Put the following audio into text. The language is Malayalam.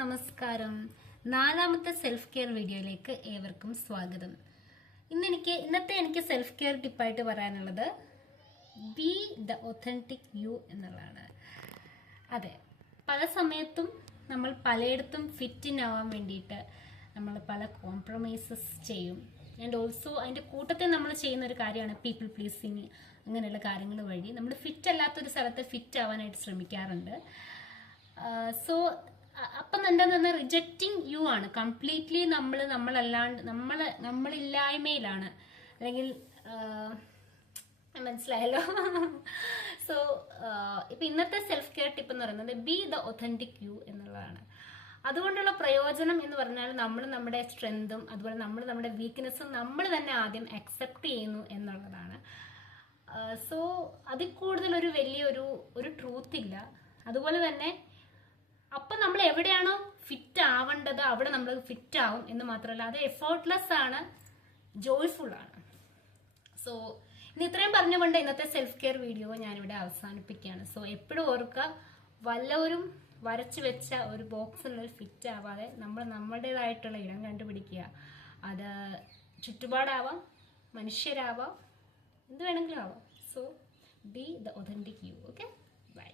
നമസ്കാരം. നാലാമത്തെ സെൽഫ് കെയർ വീഡിയോയിലേക്ക് ഏവർക്കും സ്വാഗതം. ഇന്നത്തെ എനിക്ക് സെൽഫ് കെയർ ടിപ്പായിട്ട് പറയാനുള്ളത് ബി ദ ഒത്തന്റിക് യു എന്നുള്ളതാണ്. അതെ, പല സമയത്തും നമ്മൾ പലയിടത്തും ഫിറ്റിനാവാൻ വേണ്ടിയിട്ട് നമ്മൾ പല കോംപ്രമൈസസ് ചെയ്യും. ആൻഡ് ഓൾസോ അതിൻ്റെ കൂട്ടത്തിൽ നമ്മൾ ചെയ്യുന്ന ഒരു കാര്യമാണ് പീപ്പിൾ പ്ലീസിങ്. അങ്ങനെയുള്ള കാര്യങ്ങൾ വഴി നമ്മൾ ഫിറ്റ് അല്ലാത്തൊരു സ്ഥലത്ത് ഫിറ്റ് ആവാനായിട്ട് ശ്രമിക്കാറുണ്ട്. സോ അപ്പം എന്താന്ന് പറഞ്ഞാൽ റിജക്റ്റിംഗ് യു ആണ്. കംപ്ലീറ്റ്ലി നമ്മളല്ലാണ്ട് നമ്മളില്ലായ്മയിലാണ്, അല്ലെങ്കിൽ മനസ്സിലായല്ലോ. സോ ഇപ്പം ഇന്നത്തെ സെൽഫ് കെയർ ടിപ്പ് എന്ന് പറയുന്നത് ബി ദ ഒത്തന്റിക് യു എന്നുള്ളതാണ്. അതുകൊണ്ടുള്ള പ്രയോജനം എന്ന് പറഞ്ഞാൽ നമ്മൾ നമ്മുടെ സ്ട്രെങ്തും അതുപോലെ നമ്മൾ നമ്മുടെ വീക്ക്നെസ്സും നമ്മൾ തന്നെ ആദ്യം അക്സെപ്റ്റ് ചെയ്യുന്നു എന്നുള്ളതാണ്. സോ അതിൽ കൂടുതൽ വലിയൊരു ട്രൂത്ത് ഇല്ല. അതുപോലെ തന്നെ അപ്പം നമ്മൾ എവിടെയാണോ ഫിറ്റ് ആവേണ്ടത് അവിടെ നമ്മൾ ഫിറ്റ് ആവും എന്ന് മാത്രമല്ല, അത് എഫേർട്ട്ലെസ് ആണ്, ജോയ്ഫുൾ ആണ്. സോ ഇനി ഇത്രയും പറഞ്ഞുകൊണ്ട് ഇന്നത്തെ സെൽഫ് കെയർ വീഡിയോ ഞാനിവിടെ അവസാനിപ്പിക്കുകയാണ്. സോ എപ്പോഴും ഓർക്കുക, വല്ലവരും വരച്ചു വെച്ച ഒരു ബോക്സിനുള്ളിൽ ഫിറ്റ് ആവാതെ നമ്മൾ നമ്മുടേതായിട്ടുള്ള ഇടം കണ്ടുപിടിക്കുക. അത് ചുറ്റുപാടാവാം, മനുഷ്യരാവാം, എന്ത് വേണമെങ്കിലും ആവാം. So be the authentic you. Okay, by.